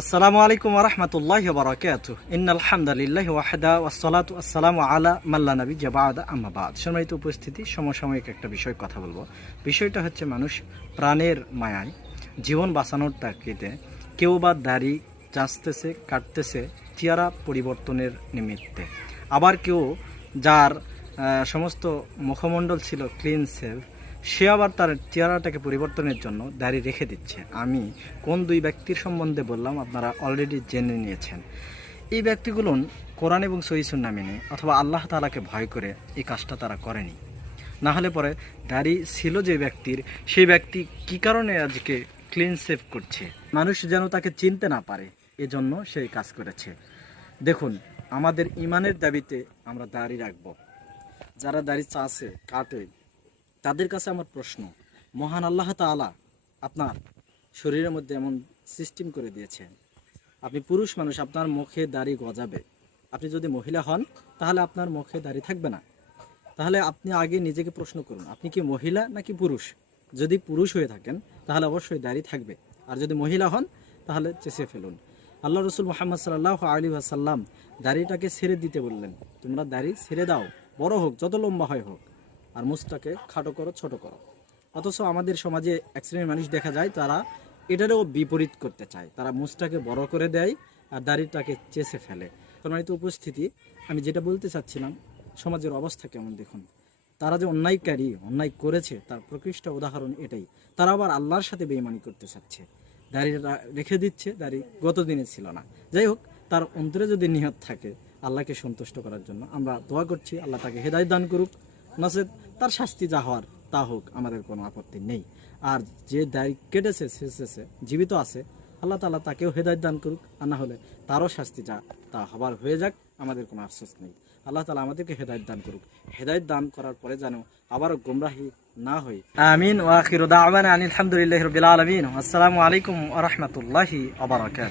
আসসালামু আলাইকুম রহমতুল্লাহ বারাকাত ইন আলহামদুলিল্লাহ ওয়াহদা ওয়াসসালাতু ওয়াসসালামু আলা মাল্লা নবী জাবাদা আম্মাবাদ সম্মানিত উপস্থিতি, সমসাময়িক একটা বিষয় কথা বলব। বিষয়টা হচ্ছে মানুষ প্রাণের মায়ায় জীবন বাঁচানোর তাকিতে কেউ বা দাড়ি চাঁচতেছে, কাটতেছে চেহারা পরিবর্তনের নিমিত্তে। আবার কেউ যার সমস্ত মুখমণ্ডল ছিল ক্লিন সেভ সে আবার তার চেহারাটাকে পরিবর্তনের জন্য দাড়ি রেখে দিচ্ছে। আমি কোন দুই ব্যক্তির সম্বন্ধে বললাম, আপনারা অলরেডি জেনে নিয়েছেন। এই ব্যক্তিগুলো কোরআন এবং সহিসুন্না মেনে অথবা আল্লাহ তালাকে ভয় করে এই কাজটা তারা করেনি। না হলে পরে দাড়ি ছিল যে ব্যক্তির, সেই ব্যক্তি কি কারণে আজকে ক্লিন সেভ করছে? মানুষ যেন তাকে চিনতে না পারে, এজন্য সেই কাজ করেছে। দেখুন, আমাদের ইমানের দাবিতে আমরা দাড়ি রাখব। যারা দাড়ি চাষে কাটে তাদের কাছে আমার প্রশ্ন, মহান আল্লাহ তাআলা আপনার শরীরের মধ্যে এমন সিস্টেম করে দিয়েছেন। আপনি পুরুষ মানুষ, আপনার মুখে দাড়ি গজাবে। আপনি যদি মহিলা হন, তাহলে আপনার মুখে দাড়ি থাকবে না। তাহলে আপনি আগে নিজেকে প্রশ্ন করুন, আপনি কি মহিলা নাকি পুরুষ? যদি পুরুষ হয়ে থাকেন, তাহলে অবশ্যই দাড়ি থাকবে। আর যদি মহিলা হন, তাহলে চেষে ফেলুন। আল্লাহ রসুল মোহাম্মদ সাল্লাহ আলী আসাল্লাম দাড়িটাকে ছেড়ে দিতে বললেন, তোমরা দাড়ি ছেড়ে দাও, বড় হোক, যত লম্বা হয় হোক। আর মুছটাকে খাটো করো, ছোট করো। অথচ আমাদের সমাজে এক শ্রেণির মানুষ দেখা যায়, তারা এটারও বিপরীত করতে চায়। তারা মুছটাকে বড় করে দেয় আর দাড়িটাকে চেষে ফেলে। সম্মানিত উপস্থিতি, আমি যেটা বলতে চাচ্ছিলাম, সমাজের অবস্থা কেমন দেখুন? তারা যে অন্যায়কারী, অন্যায় করেছে, তার প্রকৃষ্ট উদাহরণ এটাই। তারা আবার আল্লাহর সাথে বেইমানি করতে চাচ্ছে। দাড়িটা রেখে দিচ্ছে, দাড়ি গত দিনে ছিল না। যাই হোক, তার অন্তরে যদি নিহত থাকে, আল্লাহকে সন্তুষ্ট করার জন্য আমরা দোয়া করছি, আল্লাহ তাকে হেদায়ত দান করুক। নচেত তার শাস্তি যা হওয়ার তা হোক, আমাদের কোনো আপত্তি নেই। আর যে দাড়ি কেটেছে, শেষেছে, জীবিত আছে, আল্লাহ তাআলা তাকেও হেদায়ত দান করুক, আর না হলে তারও শাস্তি যা, তা হবার হয়ে যাক, আমাদের কোনো আফসোস নেই। আল্লাহ তালা আমাদেরকে হেদায়ত দান করুক। হেদায়ত দান করার পরে যেন আবারও গোমরাহি না হই। আমিন ওয়াখির দাওয়ানা আনিল হামদুলিল্লাহি রাব্বিল আলামিন। আসসালামু আলাইকুম রাহমাতুল্লাহি বারাকাতুহু।